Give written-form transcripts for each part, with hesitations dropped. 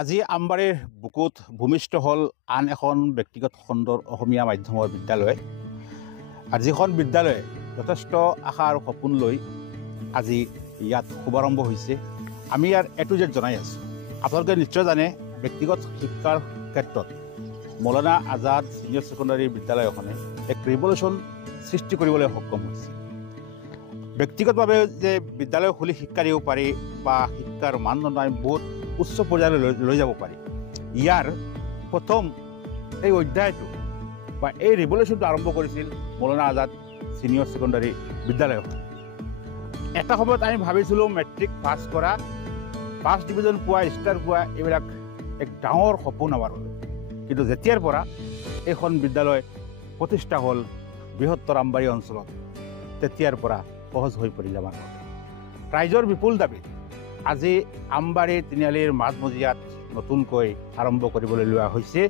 আজি আমবাৰীৰ বুকুত ভূমিষ্ঠ হ'ল আন এখন ব্যক্তিগত খণ্ডৰ অসমীয়া মাধ্যমৰ বিদ্যালয়। আৰু যিখন বিদ্যালয়ে যথেষ্ট আশা আৰু সপোন লৈ আজি ইয়াত শুভাৰম্ভ হৈছে। আমি ইয়াৰ A to Z জনাই আছোঁ। আপোনালোকে নিশ্চয় জানে, ব্যক্তিগত শিক্ষাৰ ক্ষেত্ৰত মৌলানা আজাদ ছিনিয়ৰ ছেকেণ্ডাৰী বিদ্যালয়খনে এক ৰিভলিউশ্যন সৃষ্টি কৰিবলৈ সক্ষম হৈছে। ব্যক্তিগতভাৱে যে বিদ্যালয় খুলি শিক্ষা দিব পাৰি বা শিক্ষাৰ মানদণ্ড আমি বহুত উচ্চ পৰ্যায়লৈ লৈ যাব পাৰি, ইয়াৰ প্ৰথম এই অধ্যায়টো বা এই ৰিভলিউশ্যনটো আৰম্ভ কৰিছিল মৌলানা আজাদ ছিনিয়ৰ ছেকেণ্ডাৰী বিদ্যালয়খন। এটা সময়ত আমি ভাবিছিলোঁ মেট্ৰিক পাছ কৰা, ফাৰ্ষ্ট ডিভিজন পোৱা, ষ্টাৰ পোৱা এইবিলাক এক ডাঙৰ সপোন আমাৰ হ'ল। কিন্তু যেতিয়াৰ পৰা এইখন বিদ্যালয় প্ৰতিষ্ঠা হ'ল বৃহত্তৰ আমবাৰী অঞ্চলত, তেতিয়াৰ পৰা সহজ হৈ পৰিল আমাৰ বাবে। ৰাইজৰ বিপুল দাবীত আজি আমবাৰী তিনিআলিৰ মাজমজিয়াত নতুনকৈ আৰম্ভ কৰিবলৈ লোৱা হৈছে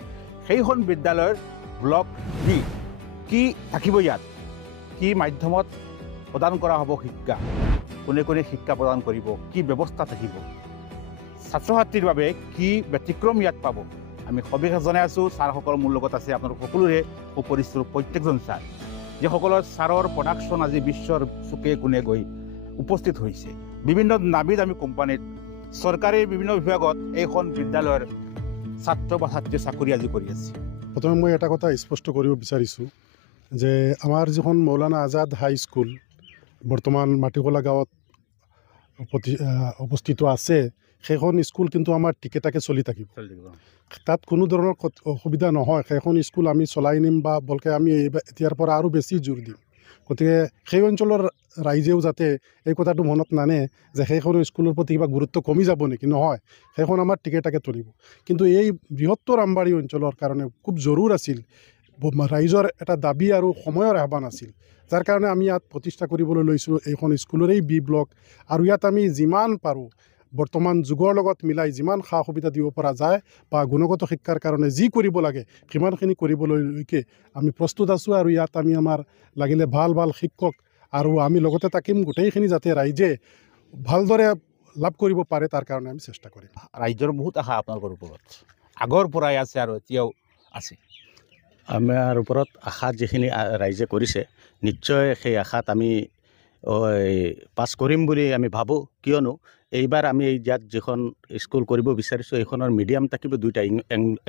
সেইখন বিদ্যালয়ৰ ব্লক বি। কি থাকিব ইয়াত, কি মাধ্যমত প্ৰদান কৰা হ'ব শিক্ষা, কোনে কোনে শিক্ষা প্ৰদান কৰিব, কি ব্যৱস্থা থাকিব, ছাত্ৰ ছাত্ৰীৰ বাবে কি ব্যতিক্ৰম ইয়াত পাব, আমি সবিশেষ জনাই আছোঁ। ছাৰসকল মোৰ লগত আছে, আপোনালোক সকলোৰে সুপৰিচিত প্ৰত্যেকজন ছাৰ, যিসকলৰ ছাৰৰ প্ৰডাকশ্যন আজি বিশ্বৰ চুকে কোণে গৈ উপস্থিত হৈছে। বিভিন্ন নামী দামী কোম্পানীত, চৰকাৰী বিভিন্ন বিভাগত এইখন বিদ্যালয়ৰ ছাত্ৰ বা ছাত্ৰীয়ে চাকৰি আজি কৰি আছে। প্ৰথমে মই এটা কথা স্পষ্ট কৰিব বিচাৰিছোঁ যে আমাৰ যিখন মৌলানা আজাদ হাইস্কুল বৰ্তমান মাটিকলা গাঁৱত অৱস্থিত আছে, সেইখন স্কুল কিন্তু আমাৰ টিকেটাকে চলি থাকিব। তাত কোনো ধৰণৰ অসুবিধা নহয়। সেইখন স্কুল আমি চলাই নিম বা বলকে আমি এতিয়াৰ পৰা আৰু বেছি জোৰ দিম। গতিকে সেই অঞ্চলৰ ৰাইজেও যাতে এই কথাটো মনত নানে যে সেইখন স্কুলৰ প্ৰতি কিবা গুৰুত্ব কমি যাব নেকি, নহয়, সেইখন আমাৰ টিকেটাকে তুলিব। কিন্তু এই বৃহত্তৰ আমবাৰী অঞ্চলৰ কাৰণে খুব জৰুৰ আছিল, ৰাইজৰ এটা দাবী আৰু সময়ৰ আহ্বান আছিল, যাৰ কাৰণে আমি ইয়াত প্ৰতিষ্ঠা কৰিবলৈ লৈছোঁ এইখন স্কুলৰেই বি ব্লক। আৰু ইয়াত আমি যিমান পাৰোঁ বৰ্তমান যুগৰ লগত মিলাই যিমান সা সুবিধা দিব পৰা যায় বা গুণগত শিক্ষাৰ কাৰণে যি কৰিব লাগে সিমানখিনি কৰিবলৈকে আমি প্ৰস্তুত আছোঁ। আৰু ইয়াত আমি আমাৰ লাগিলে ভাল ভাল শিক্ষক আৰু আমি লগতে থাকিম, গোটেইখিনি যাতে ৰাইজে ভালদৰে লাভ কৰিব পাৰে তাৰ কাৰণে আমি চেষ্টা কৰিম। ৰাইজৰ বহুত আশা আপোনালোকৰ ওপৰত আগৰ পৰাই আছে আৰু এতিয়াও আছে। আমাৰ ওপৰত আশা যিখিনি ৰাইজে কৰিছে, নিশ্চয় সেই আশাত আমি পাছ কৰিম বুলি আমি ভাবোঁ। কিয়নো এইবাৰ আমি ইয়াত যিখন স্কুল কৰিব বিচাৰিছোঁ এইখনৰ মিডিয়াম থাকিব দুইটা,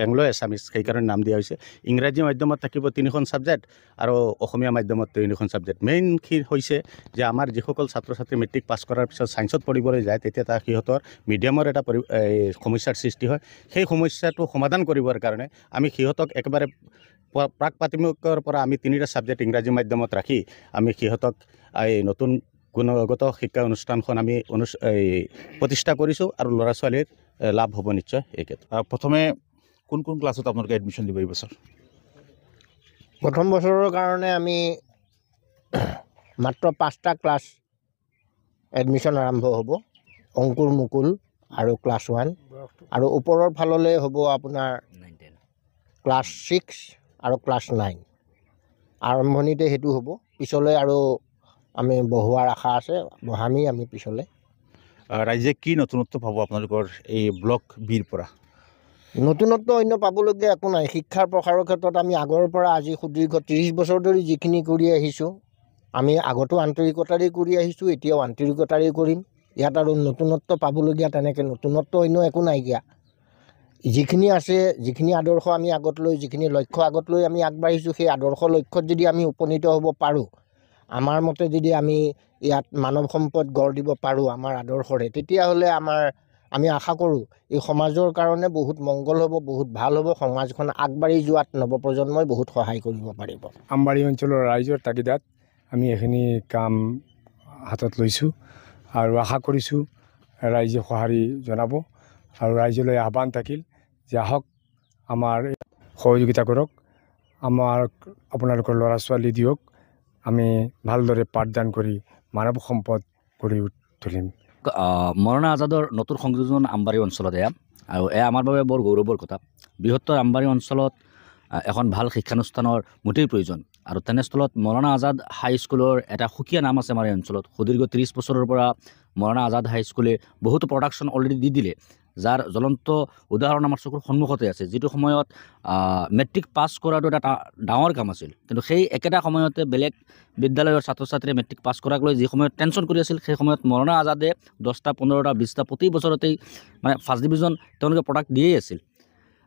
এংলো এছামিছ, সেইকাৰণে নাম দিয়া হৈছে। ইংৰাজী মাধ্যমত থাকিব 3খন ছাবজেক্ট আৰু অসমীয়া মাধ্যমত 3খন ছাবজেক্ট। মেইনখিনি হৈছে যে আমাৰ যিসকল ছাত্ৰ ছাত্ৰী মেট্ৰিক পাছ কৰাৰ পিছত ছায়েন্সত পঢ়িবলৈ যায়, তেতিয়া তাৰ সিহঁতৰ মিডিয়ামৰ এটা সমস্যাৰ সৃষ্টি হয়। সেই সমস্যাটো সমাধান কৰিবৰ কাৰণে আমি সিহঁতক একেবাৰে প্ৰাক প্ৰাথমিকৰ পৰা আমি 3টা ছাবজেক্ট ইংৰাজী মাধ্যমত ৰাখি আমি সিহঁতক এই নতুন গুণগত শিক্ষা অনুষ্ঠানখন আমি প্ৰতিষ্ঠা কৰিছোঁ আৰু ল'ৰা ছোৱালীৰ লাভ হ'ব নিশ্চয়। এই ক্ষেত্ৰত প্ৰথমে কোন কোন ক্লাছত আপোনালোকে এডমিশ্যন দিব এই বছৰ? প্ৰথম বছৰৰ কাৰণে আমি মাত্ৰ 5টা ক্লাছ এডমিশ্যন আৰম্ভ হ'ব, অংকুৰ মুকুল আৰু ক্লাছ 1, আৰু ওপৰৰ ফাললৈ হ'ব আপোনাৰ ক্লাছ 6 আৰু ক্লাছ 9। আৰম্ভণিতে সেইটো হ'ব, পিছলৈ আৰু আমি বহোৱাৰ আশা আছে, বহামি আমি পিছলৈ। ৰাইজে কি নতুনত্ব পাব আপোনালোকৰ এই ব্লক বিৰ পৰা? নতুনত্ব অন্য পাবলগীয়া একো নাই। শিক্ষাৰ প্ৰসাৰৰ ক্ষেত্ৰত আমি আগৰ পৰা আজি সুদীৰ্ঘ 30 বছৰ ধৰি যিখিনি কৰি আহিছোঁ, আমি আগতো আন্তৰিকতাৰেই কৰি আহিছোঁ, এতিয়াও আন্তৰিকতাৰেই কৰিম। ইয়াত আৰু নতুনত্ব পাবলগীয়া তেনেকৈ নতুনত্ব অন্য একো নাইকিয়া। যিখিনি আছে, যিখিনি আদৰ্শ আমি আগত লৈ, যিখিনি লক্ষ্য আগত লৈ আমি আগবাঢ়িছোঁ, সেই আদৰ্শ লক্ষ্যত যদি আমি উপনীত হ'ব পাৰোঁ, আমাৰ মতে যদি আমি ইয়াত মানৱ সম্পদ গঢ় দিব পাৰোঁ আমাৰ আদৰ্শৰে, তেতিয়াহ'লে আমি আশা কৰোঁ এই সমাজৰ কাৰণে বহুত মংগল হ'ব, বহুত ভাল হ'ব। সমাজখন আগবাঢ়ি যোৱাত নৱপ্ৰজন্মই বহুত সহায় কৰিব পাৰিব। আমবাৰী অঞ্চলৰ ৰাইজৰ তাগিদাত আমি এইখিনি কাম হাতত লৈছোঁ আৰু আশা কৰিছোঁ ৰাইজে সঁহাৰি জনাব। আৰু ৰাইজলৈ আহ্বান থাকিল যে আহক, আমাৰ সহযোগিতা কৰক, আপোনালোকৰ ল'ৰা ছোৱালী দিয়ক, আমি ভালদৰে পাঠদান কৰি মানৱ সম্পদ কৰি তুলিম। মৌলানা আজাদৰ নতুন সংযোজন আমবাৰী অঞ্চলত এয়া, আৰু এয়া আমাৰ বাবে বৰ গৌৰৱৰ কথা। বৃহত্তৰ আমবাৰী অঞ্চলত এখন ভাল শিক্ষানুষ্ঠানৰ মোটেই প্ৰয়োজন, আৰু তেনেস্থলত মৌলানা আজাদ হাইস্কুলৰ এটা সুকীয়া নাম আছে আমাৰ এই অঞ্চলত। সুদীৰ্ঘ 30 বছৰৰ পৰা মৌলানা আজাদ হাইস্কুলে বহুতো প্ৰডাকশ্যন অলৰেডি দি দিলে, যাৰ জ্বলন্ত উদাহৰণ আমাৰ চকুৰ সন্মুখতে আছে, যিটো সময়ত মেট্ৰিক পাছ কৰাটো এটা ডাঙৰ কাম আছিল, কিন্তু সেই একেটা সময়তে বেলেগ বিদ্যালয়ৰ ছাত্ৰ ছাত্ৰীয়ে মেট্ৰিক পাছ কৰাক লৈ যি সময়ত টেনশ্যন কৰি আছিল, সেই সময়ত মৌলানা আজাদে 10টা 15টা 20টা প্ৰতি বছৰতেই মানে ফাৰ্ষ্ট ডিভিজন তেওঁলোকে প্ৰডাক্ট দিয়েই আছিল।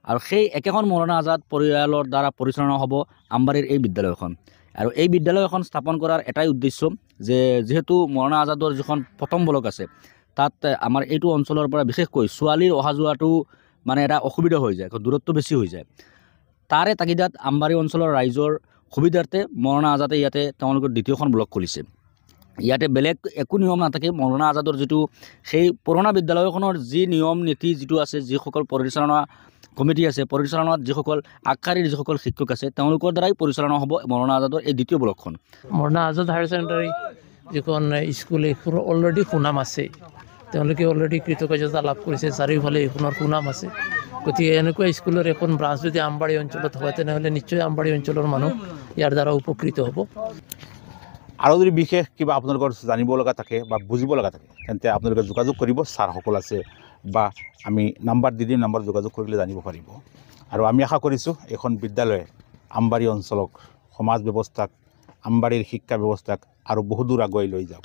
আৰু সেই একেখন মৌলানা আজাদ পৰিয়ালৰ দ্বাৰা পৰিচালনা হ'ব আমবাৰীৰ এই বিদ্যালয়খন। আৰু এই বিদ্যালয়খন স্থাপন কৰাৰ এটাই উদ্দেশ্য যে যিহেতু মৌলানা আজাদৰ যিখন প্ৰথম ব্লক আছে, তাত আমাৰ এইটো অঞ্চলৰ পৰা বিশেষকৈ ছোৱালীৰ অহা যোৱাটো মানে এটা অসুবিধা হৈ যায়, দূৰত্ব বেছি হৈ যায়। তাৰে তাগিদাত আমবাৰী অঞ্চলৰ ৰাইজৰ সুবিধাৰ্থে মৌলানা আজাদে ইয়াতে তেওঁলোকৰ দ্বিতীয়খন ব্লক খুলিছে। ইয়াতে বেলেগ একো নিয়ম নাথাকে, মৌলানা আজাদৰ যিটো সেই পুৰণা বিদ্যালয়খনৰ যি নিয়ম নীতি যিটো আছে, যিসকল পৰিচালনা কমিটি আছে, পৰিচালনাত যিসকল আগশাৰীৰ যিসকল শিক্ষক আছে, তেওঁলোকৰ দ্বাৰাই পৰিচালনা হ'ব মৌলানা আজাদৰ এই দ্বিতীয় ব্লকখন। মৌলানা আজাদ হায়াৰ ছেকেণ্ডাৰী যিখন স্কুল, এইখন অলৰেডি সুনাম আছে, তেওঁলোকে অলৰেডি কৃতকাৰ্যতা লাভ কৰিছে, চাৰিওফালে এইখনৰ সুনাম আছে। গতিকে এনেকুৱা স্কুলৰ এখন ব্ৰাঞ্চ যদি আমবাৰী অঞ্চলত হয়, তেনেহ'লে নিশ্চয় আমবাৰী অঞ্চলৰ মানুহ ইয়াৰ দ্বাৰা উপকৃত হ'ব। আৰু যদি বিশেষ কিবা আপোনালোকৰ জানিব লগা থাকে বা বুজিব লগা থাকে, তেন্তে আপোনালোকে যোগাযোগ কৰিব, ছাৰসকল আছে বা আমি নাম্বাৰ দি দিম, নাম্বাৰ যোগাযোগ কৰিলে জানিব পাৰিব। আৰু আমি আশা কৰিছোঁ এইখন বিদ্যালয়ে আমবাৰী অঞ্চলক, সমাজ ব্যৱস্থাক, আমবাৰীৰ শিক্ষা ব্যৱস্থাক আৰু বহুদূৰ আগুৱাই লৈ যাওক।